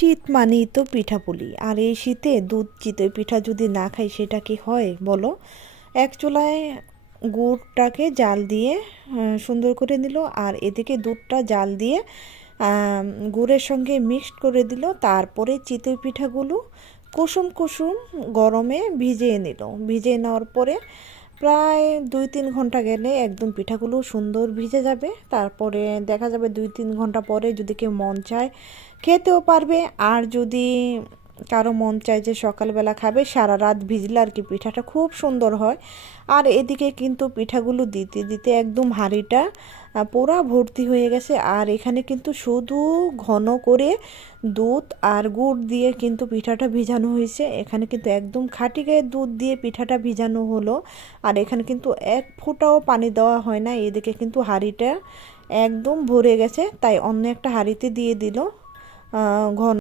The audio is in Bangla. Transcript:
শীত মানেই তো পিঠাপুলি, আর এই শীতে দুধ চিতই পিঠা যদি না খাই সেটা কি হয় বলো। এক চুলায় গুড়টাকে জাল দিয়ে সুন্দর করে নিল, আর এদিকে দুধটা জাল দিয়ে গুড়ের সঙ্গে মিক্সড করে দিল। তারপরে চিতই পিঠাগুলো কুসুম কুসুম গরমে ভিজিয়ে নিল। ভিজিয়ে নেওয়ার পরে প্রায় 2-3 ঘন্টা গেলে একদম পিঠাগুলো সুন্দর ভিজে যাবে। তারপরে দেখা যাবে 2-3 ঘন্টা পরে যদি কেউ মন চায় খেতেও পারবে। আর যদি কারো মন চায় যে সকালবেলা খাবে, সারা রাত ভিজলে আর কি পিঠাটা খুব সুন্দর হয়। আর এদিকে কিন্তু পিঠাগুলো দিতে দিতে একদম হাঁড়িটা পুরা ভর্তি হয়ে গেছে। আর এখানে কিন্তু শুধু ঘন করে দুধ আর গুড় দিয়ে কিন্তু পিঠাটা ভিজানো হয়েছে। এখানে কিন্তু একদম খাঁটি গায়ে দুধ দিয়ে পিঠাটা ভিজানো হলো। আর এখানে কিন্তু এক ফোঁটাও পানি দেওয়া হয় না। এদিকে কিন্তু হাঁড়িটা একদম ভরে গেছে, তাই অন্য একটা হাঁড়িতে দিয়ে দিল ঘন